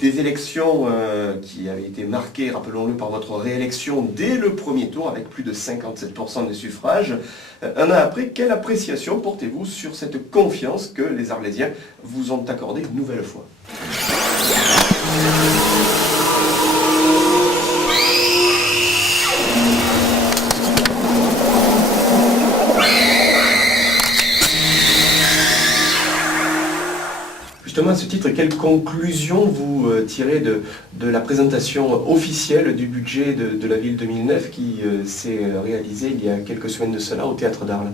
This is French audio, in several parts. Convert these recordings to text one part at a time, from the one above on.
Des élections qui avaient été marquées, rappelons-le, par votre réélection dès le premier tour avec plus de 57% des suffrages. Un an après, quelle appréciation portez-vous sur cette confiance que les Arlésiens vous ont accordée une nouvelle fois ? Justement, à ce titre, quelles conclusions vous tirez de la présentation officielle du budget de la ville 2009 qui s'est réalisée il y a quelques semaines de cela au Théâtre d'Arles ?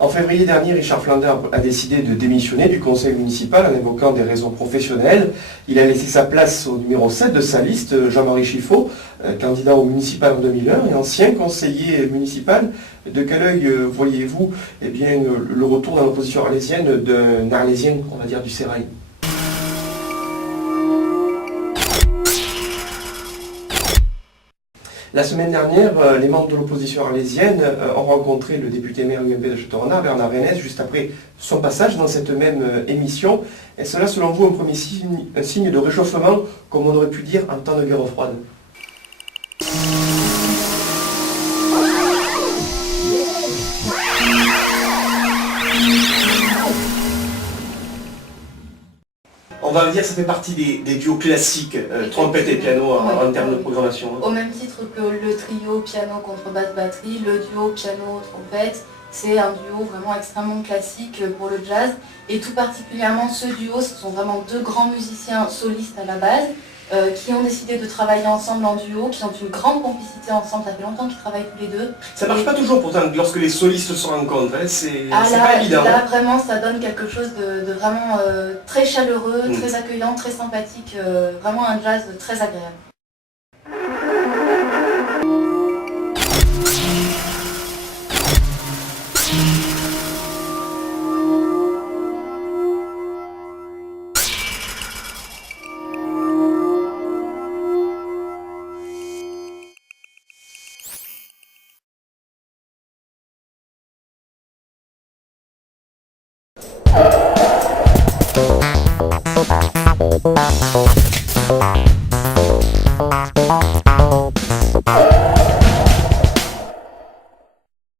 En février dernier, Richard Flandin a décidé de démissionner du conseil municipal en évoquant des raisons professionnelles. Il a laissé sa place au numéro 7 de sa liste, Jean-Marie Chiffot, candidat au municipal en 2001 et ancien conseiller municipal. De quel œil voyez-vous le retour dans l'opposition arlésienne d'un Arlésien, on va dire, du Sérail ? La semaine dernière, les membres de l'opposition arlésienne ont rencontré le député maire UMP de Château-Renard, Bernard Renès, juste après son passage dans cette même émission. Est cela, selon vous, un premier signe de réchauffement, comme on aurait pu dire en temps de guerre froide ? On va dire que ça fait partie des duos classiques, trompette et piano en termes de programmation. Au même titre que le trio piano, contrebasse, batterie, le duo piano, trompette, c'est un duo vraiment extrêmement classique pour le jazz. Et tout particulièrement ce duo, ce sont vraiment deux grands musiciens solistes à la base, qui ont décidé de travailler ensemble en duo, qui ont une grande complicité ensemble, ça fait longtemps qu'ils travaillent tous les deux. Ça marche pas toujours pourtant lorsque les solistes se rencontrent, hein, c'est pas évident. Là vraiment ça donne quelque chose de vraiment très chaleureux, très accueillant, très sympathique, vraiment un jazz très agréable. Thank you.